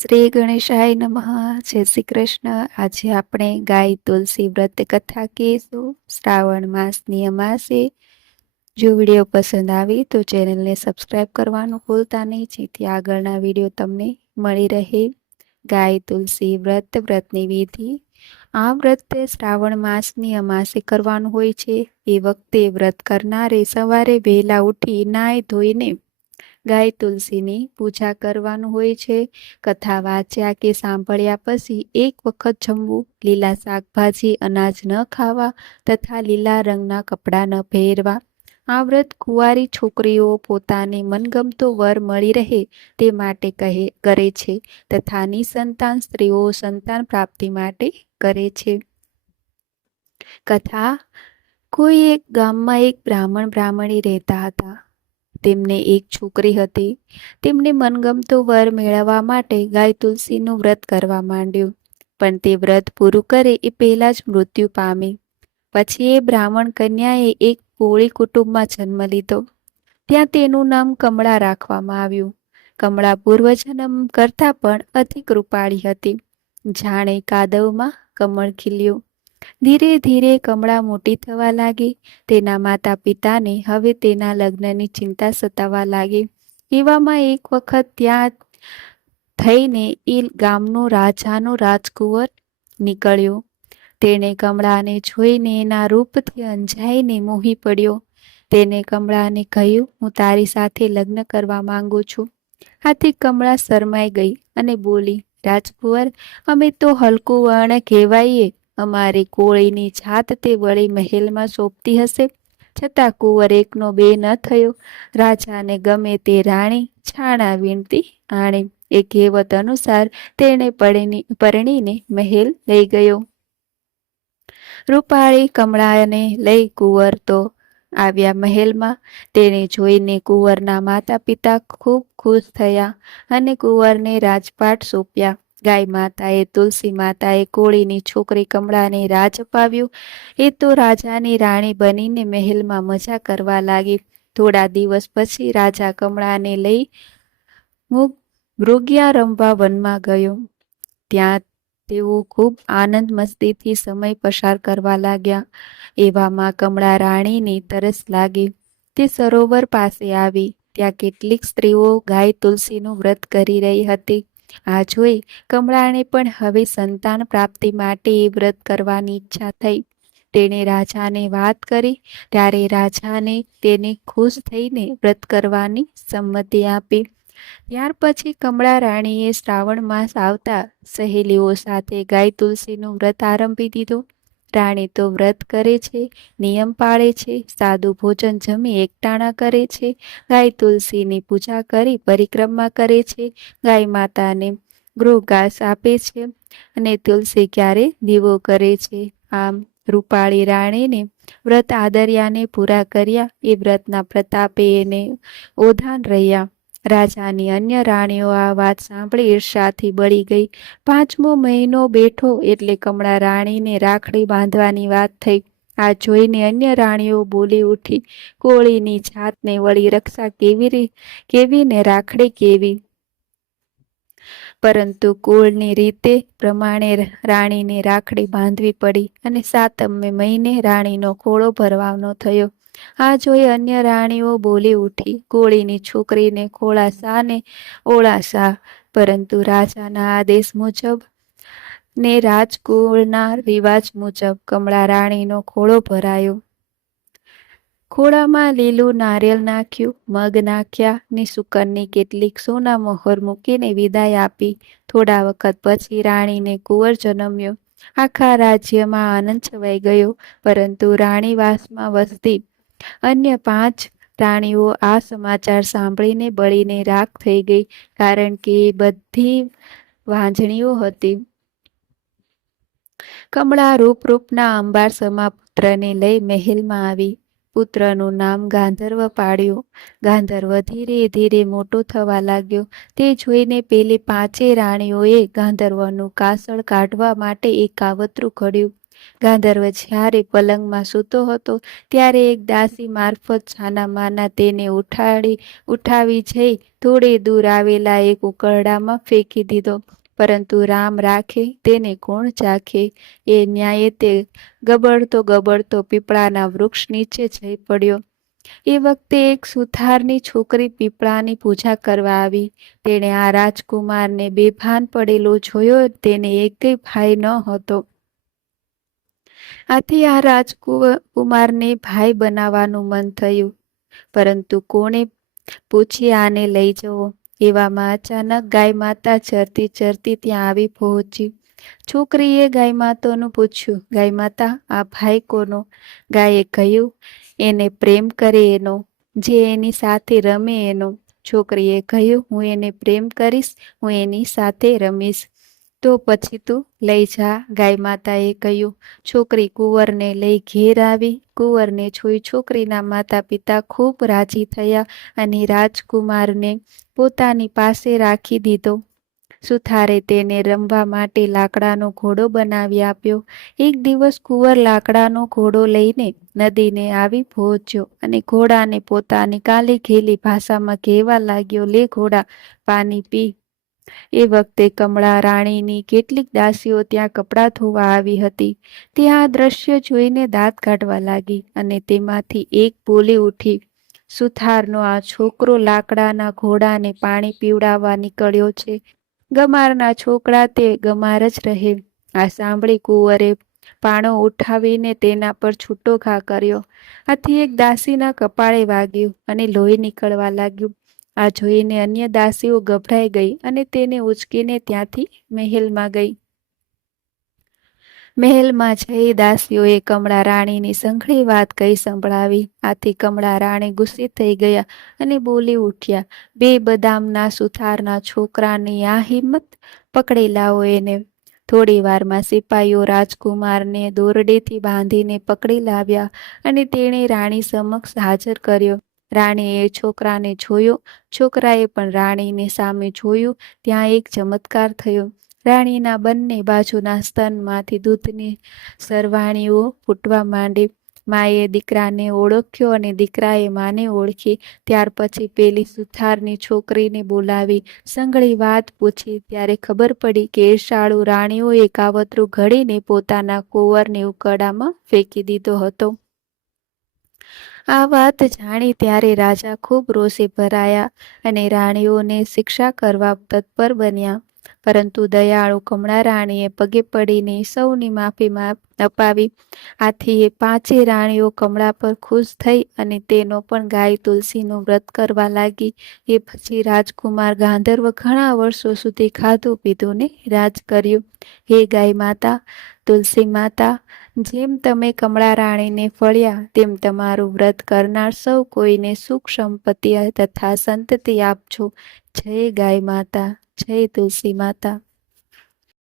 શ્રી ગણેશાય નમઃ. જય શ્રી કૃષ્ણ. આજે આપણે ગાય તુલસી વ્રત કથા કહીશું. શ્રાવણ માસની અમાસે. જો વિડીયો પસંદ આવી તો ચેનલને સબસ્ક્રાઈબ કરવાનું ભૂલતા નહીં, જેથી આગળના વિડીયો તમને મળી રહે. ગાય તુલસી વ્રતની વિધિ. આ વ્રત શ્રાવણ માસની અમાસે કરવાનું હોય છે. એ વખતે વ્રત કરનારે સવારે વહેલા ઉઠી નાહી ધોઈને ગાય તુલસીની પૂજા કરવાનું હોય છે. કથા વાંચ્યા કે સાંભળ્યા પછી એક વખત જમવું, લીલા શાકભાજી અનાજ ન ખાવા તથા લીલા રંગના કપડાં ન પહેરવા. આ વ્રત કુંવારી છોકરીઓ પોતાને મનગમતો વર મળી રહે તે માટે કરે છે તથા નિસંતાન સ્ત્રીઓ સંતાન પ્રાપ્તિ માટે કરે છે. કથા. કોઈ એક ગામમાં એક બ્રાહ્મણી રહેતા હતા. તેમને એક છોકરી હતી. તેમને મનગમતો વર મેળવવા માટે ગાય તુલસીનું વ્રત કરવા માંડ્યું, પણ તે વ્રત પૂરું કરે એ પહેલા જ મૃત્યુ પામી. પછી એ બ્રાહ્મણ કન્યાએ એક કોળી કુટુંબમાં જન્મ લીધો. ત્યાં તેનું નામ કમળા રાખવામાં આવ્યું. કમળા પૂર્વજન્મ કરતાં પણ અધિક રૂપાળી હતી. જાણે કાદવમાં કમળ ખીલ્યું. ધીરે ધીરે કમળા મોટી થવા લાગી. તેના માતા પિતાને હવે તેના લગ્નની ચિંતા સતાવા લાગી. એવામાં એક વખત ત્યાં થઈને એ ગામનો રાજાનો રાજકુંવર નીકળ્યો. તેણે કમળાને જોઈને એના રૂપથી અંજાઈને મોહી પડ્યો. તેને કમળાને કહ્યું, હું તારી સાથે લગ્ન કરવા માંગુ છું. આથી કમળા શરમાઈ ગઈ અને બોલી, રાજકુંવર, અમે તો હલકું વર્ણ કહેવાઈએ. અમારી કોળીની જાત તે વળી મહેલમાં શોભતી હશે. છતાં કુંવર એકનો બે ન થયો. રાજાને ગમે તે રાણી છાણા વીણતી આણે. એ કહેવત અનુસાર તેણે પરણીને મહેલ લઈ ગયો. રૂપાળી કમળાને લઈ કુંવર તો આવ્યા મહેલમાં. તેને જોઈને કુંવરના માતા પિતા ખૂબ ખુશ થયા અને કુંવરને રાજપાટ સોંપ્યા. ગાય માતાએ તુલસી માતાએ કોળીની છોકરી કમળાને રાજ અપાવ્યું. એ તો રાજાની રાણી બનીને મહેલમાં મજા કરવા લાગી. થોડા દિવસ પછી રાજા કમળાને લઈ મૃગયા રમવા વનમાં ગયો. ત્યાં તેઓ ખૂબ આનંદ મસ્તીથી સમય પસાર કરવા લાગ્યા. એવામાં કમળા રાણીની તરસ લાગી. તે સરોવર પાસે આવી. ત્યાં કેટલીક સ્ત્રીઓ ગાય તુલસીનું વ્રત કરી રહી હતી. આ જોઈ કમળાને પણ હવે સંતાન પ્રાપ્તિ માટે એ વ્રત કરવાની ઈચ્છા થઈ. તેણે રાજાને વાત કરી. ત્યારે રાજાને તેને ખુશ થઈને વ્રત કરવાની સંમતિ આપી. ત્યાર પછી કમળા રાણીએ શ્રાવણ માસ આવતા સહેલીઓ સાથે ગાય તુલસીનું વ્રત આરંભી દીધું. રાણી તો વ્રત કરે છે, નિયમ પાળે છે, સાદું ભોજન જમી એકટાણા કરે છે, ગાય તુલસીની પૂજા કરી પરિક્રમા કરે છે, ગાય માતાને ગૃહ ઘાસ આપે છે અને તુલસી ક્યારે દીવો કરે છે. આમ રૂપાળી રાણીને વ્રત આદર્યાને પૂરા કર્યા. એ વ્રતના પ્રતાપે એને ઓધાન રહ્યા. રાજાની અન્ય રાણીઓ આ વાત સાંભળી ઈર્ષાથી બળી ગઈ. 5મો મહિનો બેઠો એટલે કમળા રાણીને રાખડી બાંધવાની વાત થઈ. આ જોઈને અન્ય રાણીઓ બોલી ઉઠી, કોળીની જાતને વળી રક્ષા કેવી ને રાખડી કેવી. પરંતુ કુળની રીતે પ્રમાણે રાણીને રાખડી બાંધવી પડી અને 7મે મહિને રાણીનો ખોળો ભરવાનો થયો. આ જોઈ અન્ય રાણીઓ બોલી ઉઠી, કોળીની છોકરીને ખોળા શા ને ઓળા શા. પરંતુ રાજાના આદેશ મુજબ ને રાજકુળના રિવાજ મુજબ કમળા રાણીનો ખોળો ભરાયો. ખોળામાં લીલું નારિયેળ નાખ્યું, મગ નાખ્યા ને શુકનની કેટલીક સોના મોહર મૂકીને વિદાય આપી. થોડા વખત પછી રાણીને કુંવર જન્મ્યો. આખા રાજ્યમાં આનંદ છવાઈ ગયો. પરંતુ રાણીવાસમાં વસતી અન્ય 5 રાણીઓ આ સમાચાર સાંભળીને બળીને રાખ થઈ ગઈ, કારણ કે એ બધી વાંઝણીઓ હતી. કમળા રૂપના અંબારસમા પુત્રને લઈ મહેલમાં આવી. પુત્રનું નામ ગાંધર્વ પાડ્યું. ગાંધર્વ ધીરે ધીરે મોટો થવા લાગ્યો. તે જોઈને પેલી 5 રાણીઓએ ગાંધર્વનું કાસળ કાઢવા માટે એક કાવતરું ઘડ્યું. ગાંધર્વ જ્યારે પલંગમાં સૂતો હતો ત્યારે એક દાસી મારફત છાનામાના તેને ઉઠાવી જઈ થોડે દૂર આવેલા એક ઉકરડામાં ફેંકી દીધો. પરંતુ રામ રાખે તેને કોણ ચાખે એ ન્યાયે તે ગબડતો પીપળાના વૃક્ષ નીચે જઈ પડ્યો. એ વખતે એક સુથારની છોકરી પીપળાની પૂજા કરવા આવી. તેણે આ રાજકુમારને બેભાન પડેલો જોયો. તેને એકેય ભાઈ ન હતો. આથી આ રાજકુમારને ભાઈ બનાવવાનું મન થયું, પરંતુ કોણે પૂછી આને લઈ જવો? એવામાં અચાનક ગાય માતા ચરતી ચરતી ત્યાં આવી પહોંચી. છોકરીએ ગાય માતાનું પૂછ્યું, ગાય માતા, આ ભાઈ કોનો? ગાયે કહ્યું, એને પ્રેમ કરે એનો, જે એની સાથે રમે એનો. છોકરીએ કહ્યું, હું એને પ્રેમ કરીશ, હું એની સાથે રમીશ. તો પછી તું લઈ જા, ગાય માતાએ કહ્યું. છોકરી કુંવરને લઈ ઘેર આવી. કુંવરને જોઈ છોકરીના માતા પિતા ખૂબ રાજી થયા અને રાજકુમારને પોતાની પાસે રાખી દીધો. સુથારે તેને રમવા માટે લાકડાનો ઘોડો બનાવી આપ્યો. એક દિવસ કુંવર લાકડાનો ઘોડો લઈને નદીને આવી પહોંચ્યો અને ઘોડાને પોતાની કાલી ઘેલી ભાષામાં કહેવા લાગ્યો, લે ઘોડા, પાણી પી. એ વખતે કમળા રાણીની કેટલીક દાસીઓ ત્યાં કપડાં ધોવા આવી હતી. તે આ દ્રશ્ય જોઈને દાંત કાઢવા લાગી અને તેમાંથી એક બોલી ઉઠી, સુથારનો આ છોકરો લાકડાના ઘોડાને પાણી પીવડાવવા નીકળ્યો છે. ગમારના છોકરા તે ગમાર જ રહે. આ સાંભળી કુંવરે પાણો ઉઠાવીને તેના પર છૂટો ઘા કર્યો. આથી એક દાસીના કપાળે વાગ્યું અને લોહી નીકળવા લાગ્યું. આ જોઈને અન્ય દાસીઓ ગભરાઈ ગઈ અને તેને ઉચકીને ત્યાંથી મહેલમાં ગઈ. મહેલમાં જઈ દાસીઓએ કમળા રાણીની સંઘળી વાત કહી સંભળાવી. આથી કમળા રાણી ગુસ્સે થઈ ગયા અને બોલી ઉઠ્યા, બે બદામના સુથારના છોકરાની આ હિંમત, પકડી લાવો એને. થોડી વારમાં સિપાઈઓ રાજકુમારને દોરડેથી બાંધીને પકડી લાવ્યા અને તેણે રાણી સમક્ષ હાજર કર્યો. રાણીએ એ છોકરાને જોયો. છોકરાએ પણ રાણીને સામે જોયું. ત્યાં એક ચમત્કાર થયો. રાણીના બંને બાજુના સ્તનમાંથી દૂધની સરવાણીઓ ફૂટવા માંડી. માએ દીકરાને ઓળખ્યો અને દીકરાએ માને ઓળખી. ત્યાર પછી પેલી સુથારની છોકરીને બોલાવી સંઘળી વાત પૂછી. ત્યારે ખબર પડી કે ઈર્ષાળુ રાણીઓએ કાવતરું ઘડીને પોતાના કુંવરને ઉકરડામાં ફેંકી દીધો હતો. આ વાત જાણી ત્યારે રાજા ખૂબ રોષે ભરાયા અને રાણીઓને શિક્ષા કરવા તત્પર બન્યા. પરંતુ દયાળુ કમળા રાણીએ પગે પડીને સૌની માફી અપાવી. આથી એ પાંચે રાણીઓ કમળા પર ખુશ થઈ અને તેનો પણ ગાય તુલસીનું વ્રત કરવા લાગી. એ પછી રાજકુમાર ગાંધર્વ ઘણા વર્ષો સુધી ખાધું પીધું ને રાજ કર્યું. હે ગાય માતા, તુલસી માતા, જેમ તમે કમળા રાણીને ફળ્યા તેમ તમારું વ્રત કરનાર સૌ કોઈને સુખ સંપત્તિ તથા સંતતિ આપજો. જય ગાય માતા, જય તુલસી માતા.